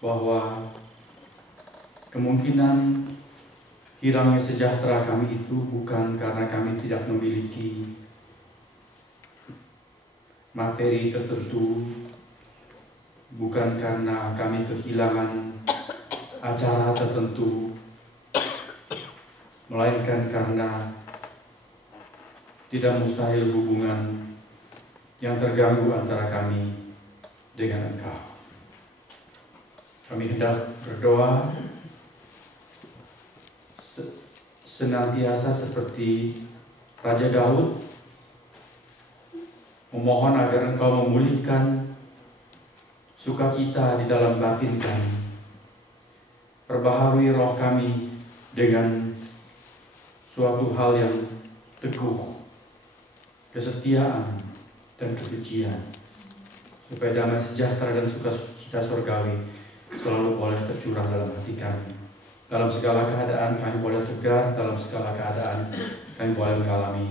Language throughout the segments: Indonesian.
bahwa kemungkinan hilangnya sejahtera kami itu bukan karena kami tidak memiliki materi tertentu, bukan karena kami kehilangan acara tertentu, melainkan karena tidak mustahil hubungan yang terganggu antara kami dengan Engkau. Kami hendak berdoa senantiasa seperti Raja Daud, memohon agar Engkau memulihkan sukacita di dalam batin kami. Perbaharui roh kami dengan suatu hal yang teguh, kesetiaan dan kesucian, supaya damai sejahtera dan sukacita surgawi selalu boleh tercurah dalam hati kami. Dalam segala keadaan kami boleh tegar, dalam segala keadaan kami boleh mengalami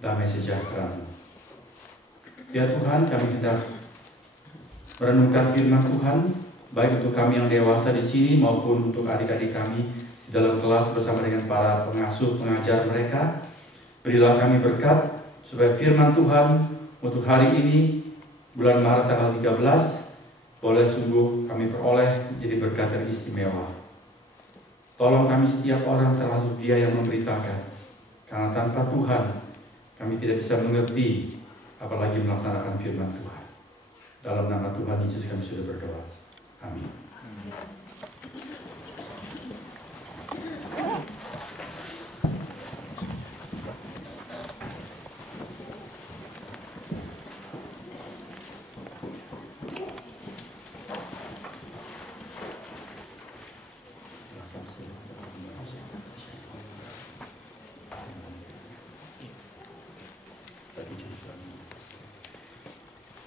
damai sejahtera. Ya Tuhan, kami hendak merenungkan firman Tuhan, baik untuk kami yang dewasa di sini maupun untuk adik-adik kami di dalam kelas bersama dengan para pengasuh, pengajar mereka. Berilah kami berkat supaya firman Tuhan untuk hari ini, bulan Maret tanggal 13, boleh sungguh kami peroleh menjadi berkat yang istimewa. Tolong kami setiap orang, termasuk dia yang memberitakan, karena tanpa Tuhan kami tidak bisa mengerti, apalagi melaksanakan firman Tuhan. Dalam nama Tuhan Yesus kami sudah berdoa. Amin.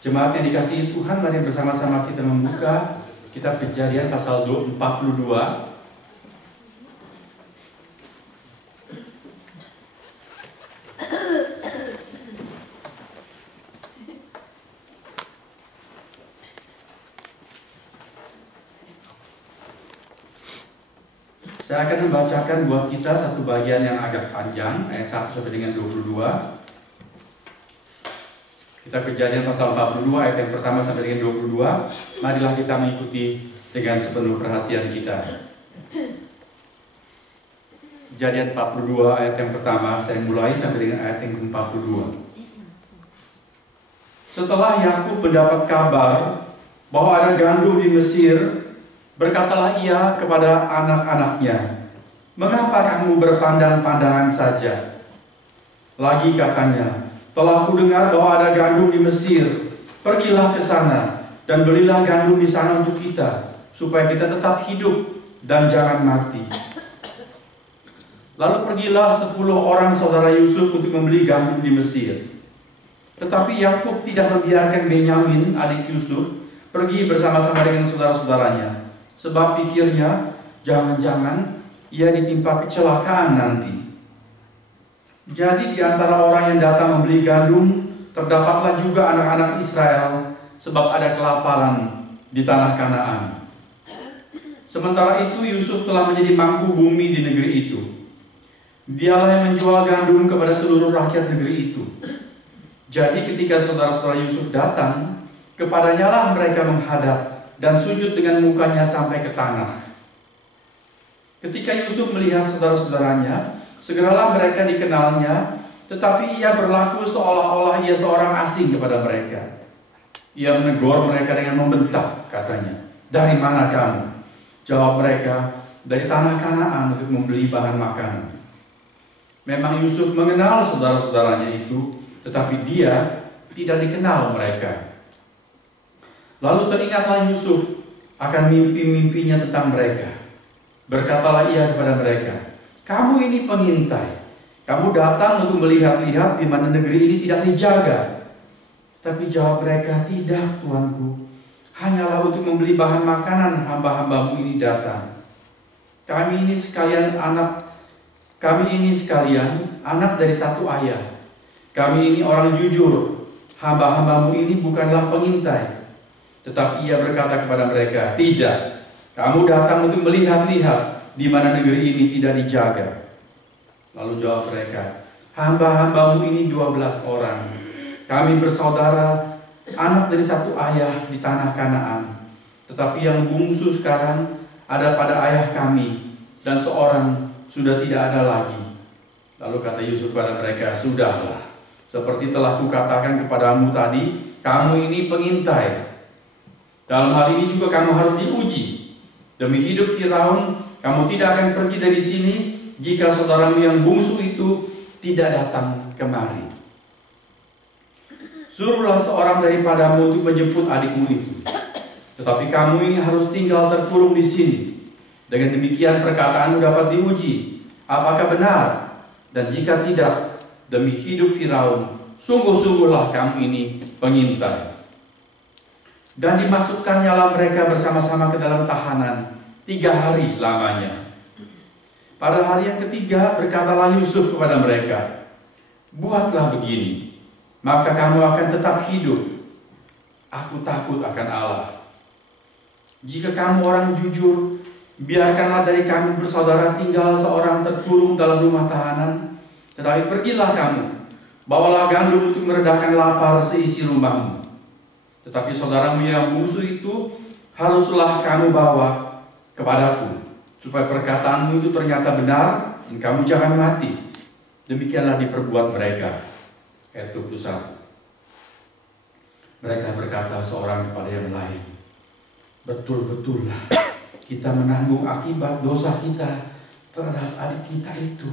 Jemaat yang dikasihi Tuhan, mari bersama-sama kita membuka kitab Kejadian pasal 42. Saya akan membacakan buat kita satu bagian yang agak panjang, ayat 1 sampai dengan 22. Kita Kejadian pasal 42 ayat yang pertama sampai dengan 22. Marilah kita mengikuti dengan sepenuh perhatian kita. Kejadian 42 ayat yang pertama, saya mulai sampai dengan ayat yang ke-42. Setelah Yakub mendapat kabar bahwa ada gandum di Mesir, berkatalah ia kepada anak-anaknya, "Mengapa kamu berpandang-pandangan saja?" Lagi katanya, "Telah kudengar bahwa ada gandum di Mesir. Pergilah ke sana dan belilah gandum di sana untuk kita, supaya kita tetap hidup dan jangan mati." Lalu pergilah 10 orang saudara Yusuf untuk membeli gandum di Mesir. Tetapi Yakub tidak membiarkan Benyamin, adik Yusuf, pergi bersama-sama dengan saudara-saudaranya, sebab pikirnya, jangan-jangan ia ditimpa kecelakaan nanti. Jadi di antara orang yang datang membeli gandum, terdapatlah juga anak-anak Israel, sebab ada kelaparan di tanah Kanaan. Sementara itu Yusuf telah menjadi mangku bumi di negeri itu. Dialah yang menjual gandum kepada seluruh rakyat negeri itu. Jadi ketika saudara-saudara Yusuf datang, kepadanya lah mereka menghadap dan sujud dengan mukanya sampai ke tanah. Ketika Yusuf melihat saudara-saudaranya, segeralah mereka dikenalnya, tetapi ia berlaku seolah-olah ia seorang asing kepada mereka. Ia menegur mereka dengan membentak, katanya, "Dari mana kamu?" Jawab mereka, "Dari tanah Kanaan untuk membeli bahan makanan." Memang Yusuf mengenal saudara-saudaranya itu, tetapi dia tidak dikenal mereka. Lalu teringatlah Yusuf akan mimpi-mimpinya tentang mereka. Berkatalah ia kepada mereka, "Kamu ini pengintai. Kamu datang untuk melihat-lihat di mana negeri ini tidak dijaga." Tapi jawab mereka, "Tidak, tuanku. Hanyalah untuk membeli bahan makanan hamba-hambamu ini datang. Kami ini sekalian anak dari satu ayah. Kami ini orang jujur. Hamba-hambamu ini bukanlah pengintai. Tetapi ia berkata kepada mereka, "Tidak, kamu datang untuk melihat-lihat di mana negeri ini tidak dijaga." Lalu jawab mereka, "Hamba-hambamu ini 12 orang. Kami bersaudara, anak dari satu ayah di tanah Kanaan. Tetapi yang bungsu sekarang ada pada ayah kami, dan seorang sudah tidak ada lagi." Lalu kata Yusuf kepada mereka, "Sudahlah, seperti telah kukatakan kepadamu tadi, kamu ini pengintai. Dalam hal ini juga kamu harus diuji. Demi hidup Firaun, kamu tidak akan pergi dari sini jika saudaramu yang bungsu itu tidak datang kemari. Suruhlah seorang daripadamu untuk menjemput adikmu itu. Tetapi kamu ini harus tinggal terkurung di sini. Dengan demikian perkataanmu dapat diuji, apakah benar? Dan jika tidak, demi hidup Firaun, sungguh-sungguhlah kamu ini pengintai." Dan dimasukkannya mereka bersama-sama ke dalam tahanan 3 hari lamanya. Pada hari yang ketiga berkatalah Yusuf kepada mereka, "Buatlah begini, maka kamu akan tetap hidup. Aku takut akan Allah. Jika kamu orang jujur, biarkanlah dari kami bersaudara tinggal seorang terkurung dalam rumah tahanan. Tetapi pergilah kamu, bawalah gandum untuk meredakan lapar seisi rumahmu. Tetapi saudaramu yang bungsu itu haruslah kamu bawa kepadaku, supaya perkataanmu itu ternyata benar dan kamu jangan mati." Demikianlah diperbuat mereka. Ayat 21. Mereka berkata seorang kepada yang lain, "Betul-betullah kita menanggung akibat dosa kita terhadap adik kita itu.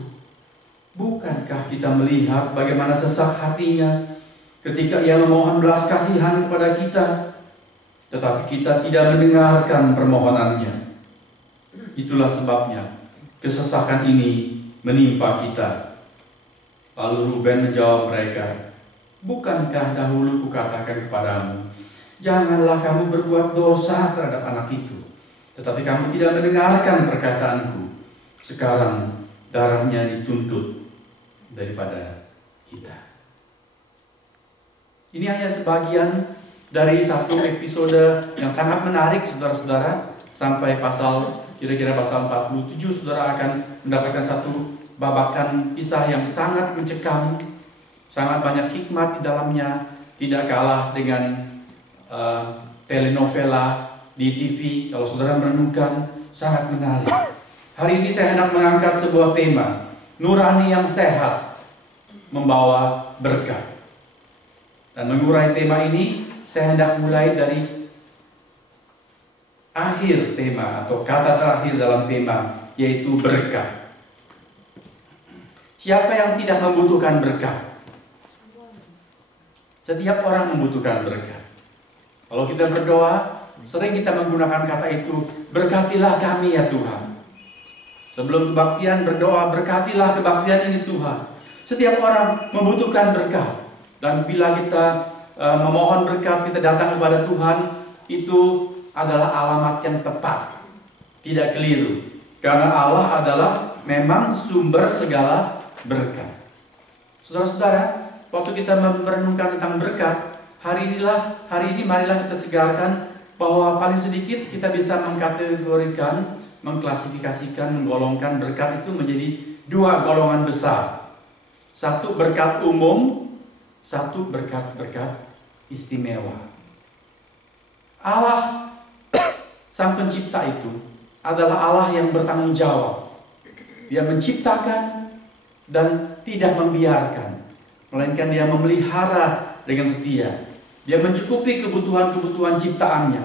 Bukankah kita melihat bagaimana sesak hatinya ketika ia memohon belas kasihan kepada kita, tetapi kita tidak mendengarkan permohonannya. Itulah sebabnya kesesakan ini menimpa kita." Lalu Ruben menjawab mereka, "Bukankah dahulu kukatakan kepadamu, janganlah kamu berbuat dosa terhadap anak itu? Tetapi kamu tidak mendengarkan perkataanku. Sekarang darahnya dituntut daripada kita." Ini hanya sebagian dari satu episode yang sangat menarik, saudara-saudara. Sampai kira-kira pasal 47, saudara akan mendapatkan satu babakan kisah yang sangat mencekam, sangat banyak hikmat di dalamnya, tidak kalah dengan telenovela di TV. Kalau saudara merenungkan, sangat menarik. Hari ini saya hendak mengangkat sebuah tema, nurani yang sehat membawa berkat. Dan mengurai tema ini, saya hendak mulai dari akhir tema atau kata terakhir dalam tema, yaitu berkat. Siapa yang tidak membutuhkan berkat? Setiap orang membutuhkan berkat. Kalau kita berdoa, sering kita menggunakan kata itu, "Berkatilah kami ya Tuhan." Sebelum kebaktian berdoa, "Berkatilah kebaktian ini Tuhan." Setiap orang membutuhkan berkat. Dan bila kita memohon berkat, kita datang kepada Tuhan, itu adalah alamat yang tepat, tidak keliru. Karena Allah adalah memang sumber segala berkat. Saudara-saudara, waktu kita merenungkan tentang berkat, hari ini marilah kita segarkan bahwa paling sedikit kita bisa mengkategorikan, mengklasifikasikan, menggolongkan berkat itu menjadi 2 golongan besar. Satu berkat umum, satu berkat-berkat istimewa. Allah Sang Pencipta itu adalah Allah yang bertanggung jawab. Dia menciptakan dan tidak membiarkan, melainkan Dia memelihara dengan setia. Dia mencukupi kebutuhan-kebutuhan ciptaannya.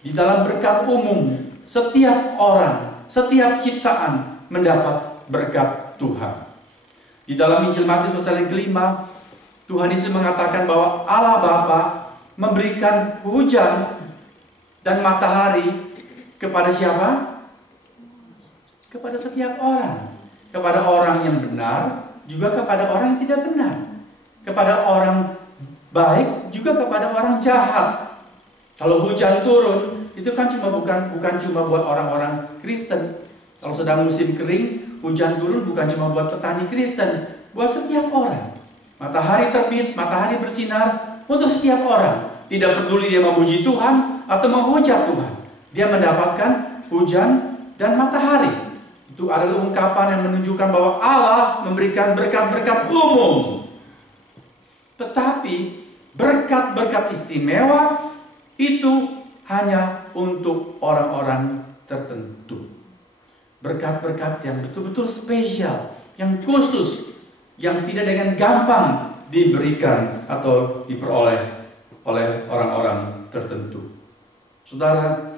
Di dalam berkat umum, setiap orang, setiap ciptaan mendapat berkat Tuhan. Di dalam Injil Matius pasal yang kelima, Tuhan Yesus mengatakan bahwa Allah Bapa memberikan hujan dan matahari kepada siapa? Kepada setiap orang. Kepada orang yang benar, juga kepada orang yang tidak benar. Kepada orang baik, juga kepada orang jahat. Kalau hujan turun, itu kan bukan cuma buat orang-orang Kristen. Kalau sedang musim kering, hujan turun bukan cuma buat petani Kristen, buat setiap orang. Matahari terbit, matahari bersinar, untuk setiap orang. Tidak peduli dia memuji Tuhan atau menghujat Tuhan. Dia mendapatkan hujan dan matahari. Itu adalah ungkapan yang menunjukkan bahwa Allah memberikan berkat-berkat umum. Tetapi berkat-berkat istimewa itu hanya untuk orang-orang tertentu. Berkat-berkat yang betul-betul spesial, yang khusus, yang tidak dengan gampang diberikan atau diperoleh oleh orang-orang tertentu. Saudara,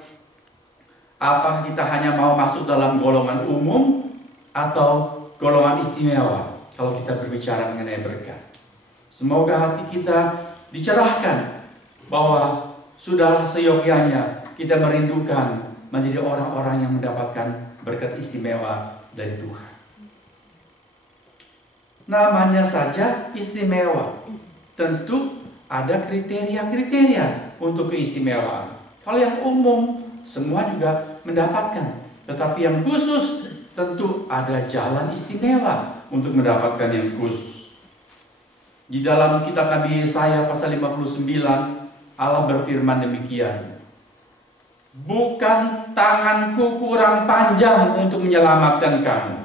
apa kita hanya mau masuk dalam golongan umum atau golongan istimewa kalau kita berbicara mengenai berkat? Semoga hati kita dicerahkan bahwa sudah seyogyanya kita merindukan menjadi orang-orang yang mendapatkan berkat istimewa dari Tuhan. Namanya saja istimewa. Tentu ada kriteria-kriteria untuk keistimewaan. Kalau yang umum, semua juga mendapatkan. Tetapi yang khusus, tentu ada jalan istimewa untuk mendapatkan yang khusus. Di dalam kitab Nabi Yesaya pasal 59, Allah berfirman demikian. Bukan tanganku kurang panjang untuk menyelamatkan kamu.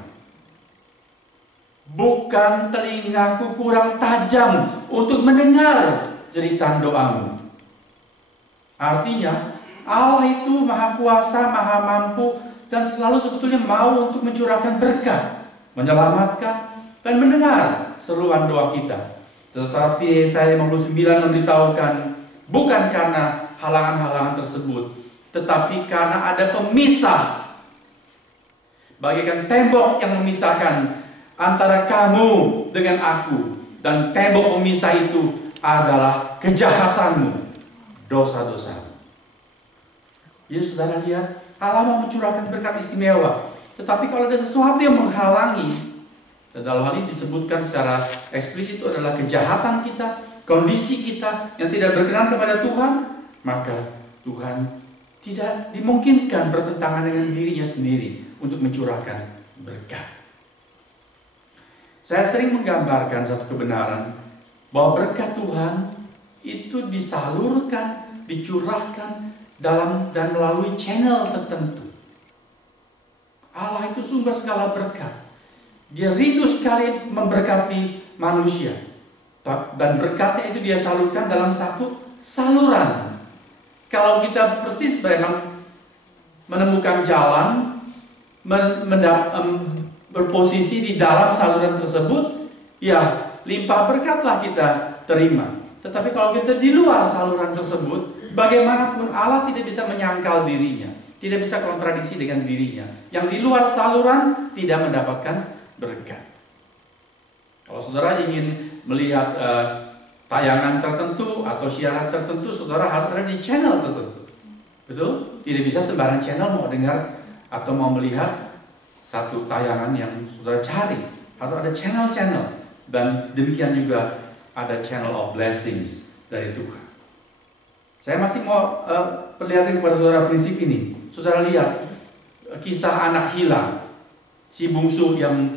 Bukan telingaku kurang tajam untuk mendengar jeritan doamu. Artinya, Allah itu maha kuasa, maha mampu, dan selalu sebetulnya mau untuk mencurahkan berkat, menyelamatkan, dan mendengar seruan doa kita. Tetapi Yesaya 59 memberitahukan, bukan karena halangan-halangan tersebut, tetapi karena ada pemisah, bagaikan tembok yang memisahkan antara kamu dengan aku, dan tembok pemisah itu adalah kejahatanmu, dosa-dosamu. Jadi saudara lihat, Allah mau mencurahkan berkat istimewa, tetapi kalau ada sesuatu yang menghalangi, dalam hal ini disebutkan secara eksplisit itu adalah kejahatan kita, kondisi kita yang tidak berkenan kepada Tuhan, maka Tuhan tidak dimungkinkan bertentangan dengan dirinya sendiri untuk mencurahkan berkat. Saya sering menggambarkan satu kebenaran bahwa berkat Tuhan itu disalurkan, dicurahkan dalam dan melalui channel tertentu. Allah itu sumber segala berkat. Dia rindu sekali memberkati manusia. Dan berkatnya itu dia salurkan dalam satu saluran. Kalau kita persis memang menemukan jalan, berposisi di dalam saluran tersebut, ya limpah berkatlah kita terima. Tetapi kalau kita di luar saluran tersebut, bagaimanapun Allah tidak bisa menyangkal dirinya, tidak bisa kontradiksi dengan dirinya. Yang di luar saluran tidak mendapatkan berkat. Kalau saudara ingin melihat tayangan tertentu atau siaran tertentu, saudara harus ada di channel tertentu. Betul? Tidak bisa sembarang channel mau dengar atau mau melihat satu tayangan yang saudara cari. Harus ada channel-channel. Dan demikian juga ada channel of blessings dari Tuhan. Saya masih mau perlihatkan kepada saudara prinsip ini. Saudara lihat kisah anak hilang. Si bungsu yang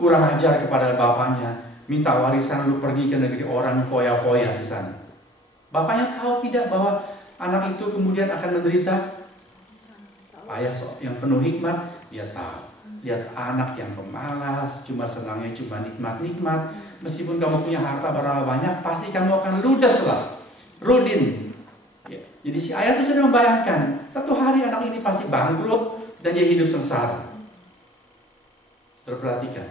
kurang ajar kepada bapaknya, minta warisan lalu pergi ke negeri orang foya-foya di sana. Bapaknya tahu tidak bahwa anak itu kemudian akan menderita? Ayah yang penuh hikmat, dia tahu. Lihat anak yang pemalas, cuma senangnya cuma nikmat-nikmat. Meskipun kamu punya harta berapa banyak, pasti kamu akan ludes lah, rudin. Ya. Jadi si ayah itu sudah membayangkan, satu hari anak ini pasti bangkrut dan dia hidup sengsara. Terperhatikan,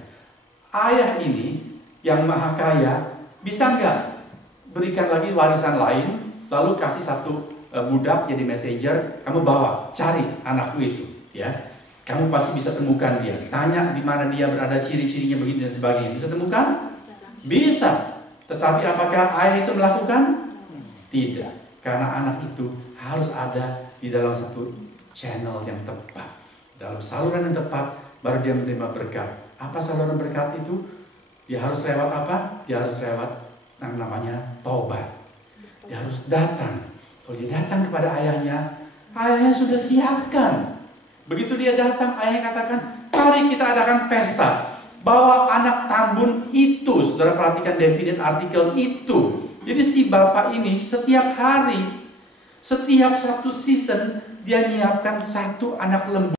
ayah ini yang maha kaya bisa nggak berikan lagi warisan lain, lalu kasih satu budak jadi messenger, kamu bawa, cari anakku itu, ya. Kamu pasti bisa temukan dia. Tanya di mana dia berada, ciri-cirinya begini dan sebagainya. Bisa temukan? Bisa. Tetapi apakah ayah itu melakukan? Tidak. Karena anak itu harus ada di dalam satu channel yang tepat, dalam saluran yang tepat, baru dia menerima berkat. Apa saluran berkat itu? Dia harus lewat apa? Dia harus lewat yang namanya tobat. Dia harus datang. Kalau dia datang kepada ayahnya, ayahnya sudah siapkan. Begitu dia datang, ayahnya katakan, mari kita adakan pesta. Bawa anak tambun itu, saudara perhatikan definite artikel itu. Jadi si bapak ini setiap hari, setiap satu season, dia nyiapkan satu anak lembu